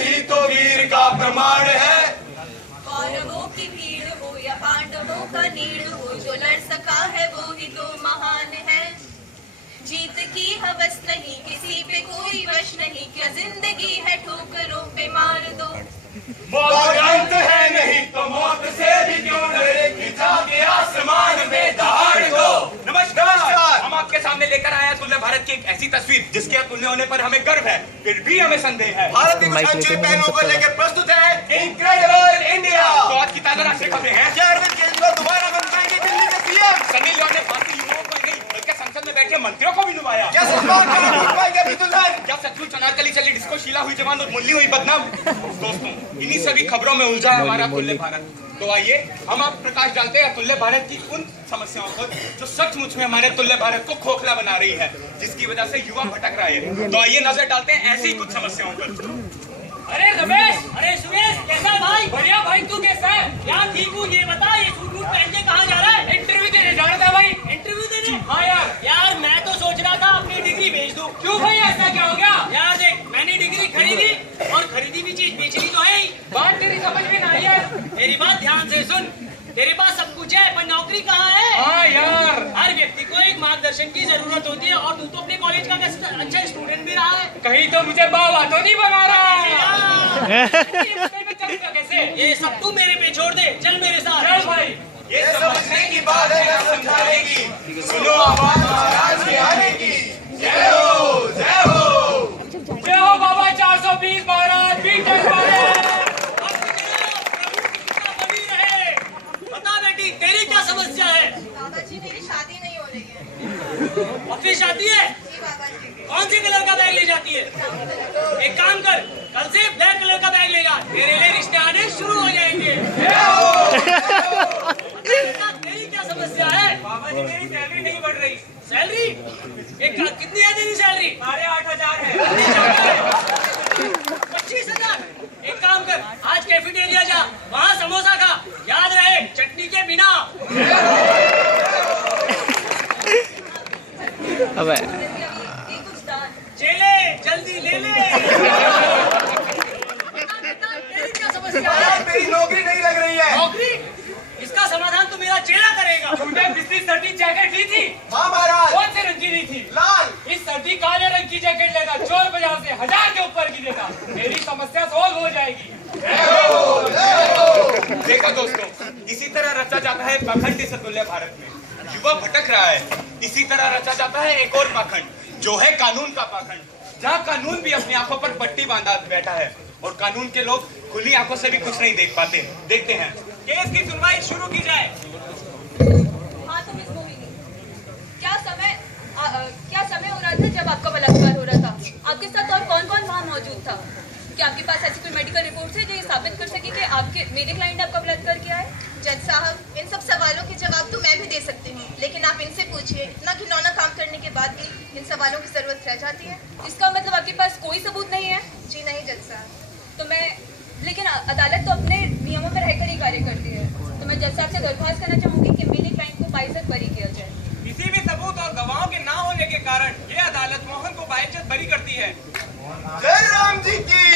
ही तो वीर का प्रमाण है। कौरवों की भीड़ हो या पांडवों का नीड़ हो, जो लड़ सका है वो ही तो महान है। जीत की हवस नहीं, किसी पे कोई वश नहीं, क्या जिंदगी है ठोकरों पे मार दो। मौत अंत है नहीं तो मौत से भी क्यों डरे, खिंचा के आसमान में दहाड़ दो। नमस्कार, हम आपके सामने लेकर आए हैं अतुल्य भारत की एक ऐसी तस्वीर जिसके अतुल्य होने पर हमें गर्व है, फिर भी हमें संदेह है। भारत की कुछ अच्छे पहलुओं को लेकर प्रस्तुत है इनक्रेडिबल इंडिया। तो आज की ताजा राष्ट्रीय खबरें हैं। अरविंद केजरीवाल दोबारा बन पाएंगे दिल्ली के सीएम। सनी लियोन ने फांसी युवाओं को नहीं बल्कि संसद में बैठे मंत्रियों को भी डुबाया। क्या सलमान खान उठ पाएंगे अभी दुल्हन? क्या सचमुच अनारकली चली डिस्को शीला हुई जवान और मुरली हुई बदनाम? दोस्तों, इन्हीं सभी खबरों में उलझा है हमारा अतुल्य भारत। तो आइए हम आप प्रकाश डालते हैं अतुल्य भारत की उन समस्याओं पर जो सचमुच में हमारे अतुल्य भारत को खोखला बना रही है, जिसकी वजह से युवा भटक रहे हैं। तो आइए नजर डालते हैं ऐसी कुछ समस्याओं पर। अरे रमेश, अरे सुरेश, कैसा भाई? बढ़िया भाई, तू कैसा है? यार ठीक हूँ। ये बता, ये सूट बूट पहन के कहाँ जा रहा है? इंटरव्यू देने जा रहा था भाई। इंटरव्यू देने? हाँ यार मैं तो सोच रहा था अपनी डिग्री बेच दूं। क्यों भाई, ऐसा क्या हो गया? यार देख, मैंने डिग्री खरीदी और खरीदी भी चीज बेचनी तो है ही। बात तेरी समझ में ना आई यार। मेरी बात ध्यान से सुन, तेरे पास सब कुछ है पर नौकरी कहाँ है? हाँ यार, हर व्यक्ति को एक मार्गदर्शन की जरूरत होती है और तू तो अपने कॉलेज का अच्छा स्टूडेंट भी रहा है। कहीं तो मुझे बाबा तो नहीं बना रहा कैसे? ये सब तू मेरे पे छोड़ दे, चल मेरे साथ। चल भाई, ये समझने की बात है ना समझाने की। सुनो आवाज महाराज की आने की। जय हो, जय हो, जय हो बाबा 420 महाराज बीटेक वाले। बता बेटी, तेरी क्या समस्या है? बाबा जी, मेरी शादी नहीं हो रही है। और फिर शादी है? जी बाबा जी। कौन से कलर का बैग ले जाती है? एक काम कर, कल से ब्लैक कलर का बैग लेगा, तेरे लिए रिश्ते आने शुरू हो जाएंगे। तेरी क्या समस्या है? बाबा जी, मेरी सैलरी नहीं बढ़ रही। सैलरी? कितनी है तेरी सैलरी? 8,500 है। 25,000? एक काम कर, आज कैफेटेरिया जा, वहाँ समोसा खा, याद रहे चटनी के बिना। अबे कुछ दान। चले जल्दी ले ले। तेरी क्या समस्या है? मेरी नौकरी नहीं लग रही है। नौकरी? इसका समाधान तो मेरा चेला करेगा। तुमने पिछली सर्दी जैकेट ली थी? हाँ महाराज। कौन से रंग की ली थी? लाल। इस सर्दी काले रंग की जैकेट लेना, चोर बाजार से 1000 के ऊपर की देना, मेरी समस्या सॉल्व हो जाएगी। देखो दोस्तों, इसी तरह रचा जाता है पाखंड इस अतुल्य भारत में। युवा भटक रहा है। इसी तरह रचा जाता है एक और पाखंड, जो है कानून का पाखंड, जहाँ कानून भी अपनी आंखों पर पट्टी बांधा बैठा है और कानून के लोग खुली आंखों से भी कुछ नहीं देख पाते। देखते हैं, केस की सुनवाई शुरू की जाए। हाँ तो मिस मोहिनी, क्या समय हो रहा था जब आपका बलात्कार हो रहा था? आपके साथ और कौन कौन वहाँ मौजूद था? क्या आपके पास ऐसी कोई मेडिकल रिपोर्ट है जो ये साबित कर सके कि मेरे क्लाइंट ने आपका बलात्कार किया है? जज साहब, इन सब सवालों के जवाब तो मैं भी दे सकती हूँ, लेकिन आप इनसे पूछिए। इतना घिनौना काम करने के बाद भी इन सवालों की जरूरत रह जाती है। इसका मतलब आपके पास कोई सबूत नहीं है? जी नहीं जज साहब। तो लेकिन अदालत तो अपने नियमों पर रहकर ही कार्य करती है। तो मैं जज साहब से दरख्वास्त करना चाहूंगी कि मेरे क्लाइंट को बाइज्जत बरी किया जाए। किसी भी सबूत और गवाहों के ना होने के कारण ये अदालत मोहन को बाइज्जत बरी करती है। जय राम जी की।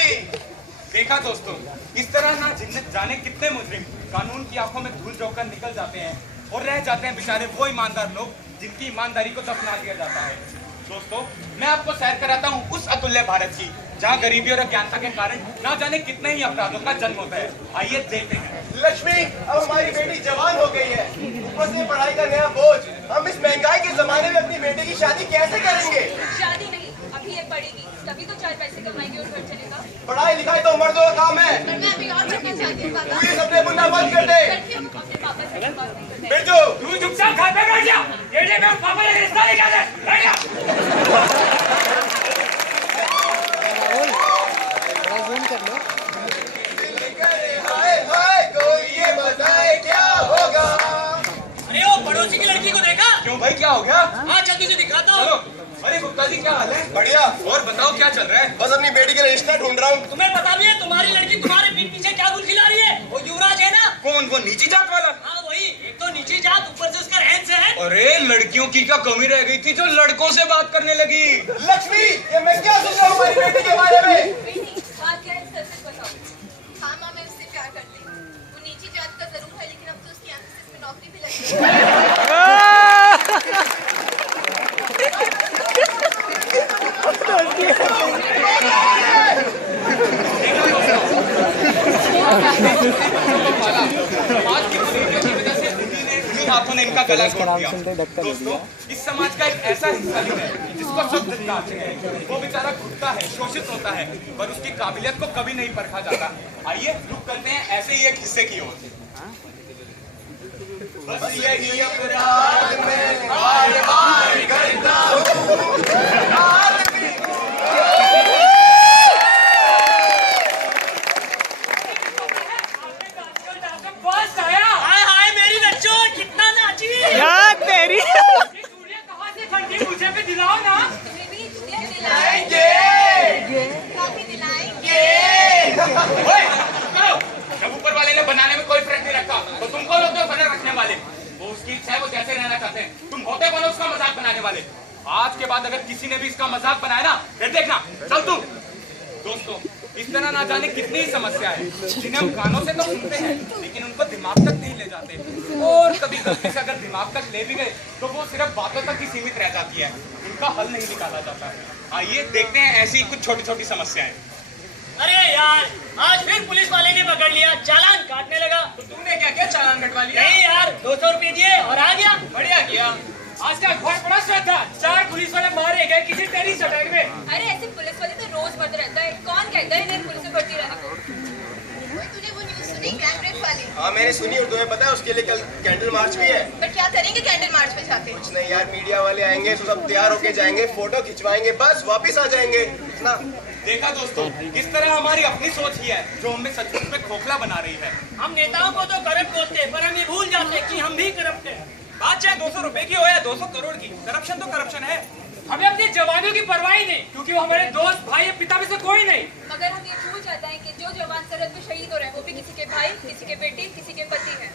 देखा दोस्तों, इस तरह ना जाने कितने मुजरिम कानून की आंखों में धूल झोंककर निकल जाते हैं और रह जाते हैं बेचारे वो ईमानदार लोग जिनकी ईमानदारी को दफना दिया जाता है। दोस्तों, मैं आपको सैर कराता हूँ उस अतुल्य भारत की, जहाँ गरीबी और अज्ञानता के कारण ना जाने कितने ही अपराधों का जन्म होता है। आइए देखते हैं। लक्ष्मी, अब हमारी बेटी जवान हो गई है, ऊपर से पढ़ाई का नया बोझ। हम इस महंगाई के जमाने में अपनी बेटी की शादी कैसे करेंगे? शादी नहीं, अभी ये पढ़ेगी, तभी तो 4 पैसे कमाएगी और घर चलेगा। पढ़ाई लिखाई तो मर्दों का काम है। पर मैं अभी और करना चाहती हूँ बाबा। तू ये सपने बुनना बंद कर दे। करती हूँ, अपने पापा से बात नहीं करते। बिरजू, तू चुपचाप घर पे बैठ जा। ये मैं पापा ने रिश्ता निकाल दे। बैठ जा। हाय हाय, कोई ये बताए क्या होगा? अरे ओ पड़ोसी की लड़की को देखा? क्यों भाई, क्या हो गया? हाँ चल तुझे दिखाता चलो। हूँ। अरे गुप्ता जी, क्या हाल है? बढ़िया। और बताओ क्या चल रहा है? बस अपनी बेटी का रिश्ता ढूंढ रहा हूँ। तुम्हें पता भी है तुम्हारी लड़की तुम्हारे पीठ पीछे क्या गुल खिला रही है? वो युवराज है ना? कौन, वो नीची जात वाला? हाँ वही, एक तो नीची जात, ऊपर से उसका रहन सहन। अरे लड़कियों की क्या कमी रह गई थी जो लड़कों से बात करने लगी? लक्ष्मी, ये मैं क्या सुन रहा हूँ हमारी बेटी के बारे में? नहीं, बात क्या है, सर से समाज की बुराइयों की वजह से उन्हीं हाथों ने इनका गला घोट दिया। दोस्तों, इस समाज का एक ऐसा हिस्सा भी है जिसको सब दिखलाते हैं। वो बेचारा घुटता है, शोषित होता है, पर उसकी काबिलियत को कभी नहीं परखा जाता। आइए रुक करते हैं ऐसे ही एक हिस्से की ओर। बस यही अपराध में बार बार करता दिलाओ ना। दिलाएंगे, काफी दिलाएंगे। जब ऊपर वाले ने बनाने में कोई फर्क नहीं रखा तो तुम कौन होते हो बना रखने वाले? वो उसकी इच्छा है, वो जैसे रहना चाहते हैं। तुम होते कौन हो उसका मजाक बनाने वाले? आज के बाद अगर किसी ने भी इसका मजाक बनाया ना, फिर देखना चल तू। दोस्तों, इस तरह ना जाने कितनी ही समस्या है जिन्हें हम कानों से तो सुनते हैं लेकिन उनको दिमाग तक नहीं ले जाते, और कभी गलती से अगर दिमाग तक ले भी गए तो वो सिर्फ बातों तक ही सीमित रह जाती है, उनका हल नहीं निकाला जाता। आइए देखते हैं ऐसी कुछ छोटी छोटी समस्याएं। अरे यार, आज फिर पुलिस वाले ने पकड़ लिया, चालान काटने लगा। तो तुमने क्या किया? चालान कटवा लिया? नहीं यार, 200 रुपए दिए और आ गया। बढ़िया किया। आज का अखबार पड़ा था, 4 पुलिस वाले मारे गए किसी टेररिस्ट अटैक में। अरे ऐसे पुलिस वाले तो रोज मरते रहता है, कौन कहता है इन्हें पुलिस में भर्ती रहने को? तूने वो न्यूज़ सुनी गैंग रेप वाली? हाँ मैंने सुनी, और तुम्हें पता है उसके लिए कल कैंडल मार्च भी है। पर क्या करेंगे कैंडल मार्च पे जाके? कुछ नहीं यार, मीडिया वाले आएंगे तो सब तैयार होके जाएंगे, फोटो खिंचवाएंगे, बस वापस आ जाएंगे। इतना देखा दोस्तों, किस तरह हमारी अपनी सोच ही है जो हमें सचमुच में खोखला बना रही है। हम नेताओं को तो करप्ट बोलते हैं, पर हम ये भूल जाते हैं कि हम भी करप्ट हैं। बात चाहे 200 रुपए की हो या 200 करोड़ की, करप्शन तो करप्शन है। हमें अपने जवानों की परवाह ही नहीं, क्योंकि वो हमारे दोस्त, भाई, पिता में से कोई नहीं। मगर हम ये भूल जाते हैं कि जो जवान सरहद पे शहीद हो रहे हैं वो भी किसी के भाई, किसी के बेटे, किसी के पति हैं।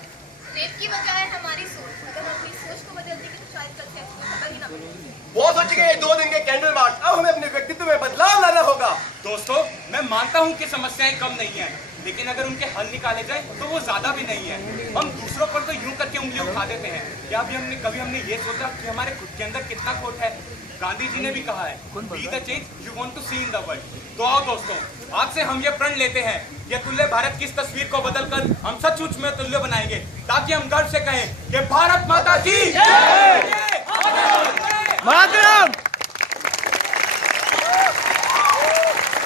रेप की वजह है हमारी सोच। अगर हम अपनी सोच को बदल देंगे तो शायद कल से खबर ही ना पड़े। बहुत हो चुके हैं 2 दिन के कैंडल मार्च, अब हमें अपने व्यक्तित्व में बदलाव लाना होगा। दोस्तों, मैं मानता हूं कि समस्याएं कम नहीं है, लेकिन अगर उनके हल निकाले जाए तो वो ज्यादा भी नहीं है। हम दूसरों पर तो यूं करके उंगली उठा देते हैं। क्या कभी हमने ये सोचा कि हमारे खुद के अंदर कितना खोट है? गांधी जी ने भी कहा है, be the change you want to see in the world. तो आओ दोस्तों, आज से हम ये प्रण लेते हैं कि तुल्य भारत की इस तस्वीर को बदलकर हम सचमुच में तुल्य बनाएंगे, ताकि हम गर्व से कहें कि भारत माता की जय। मातरम।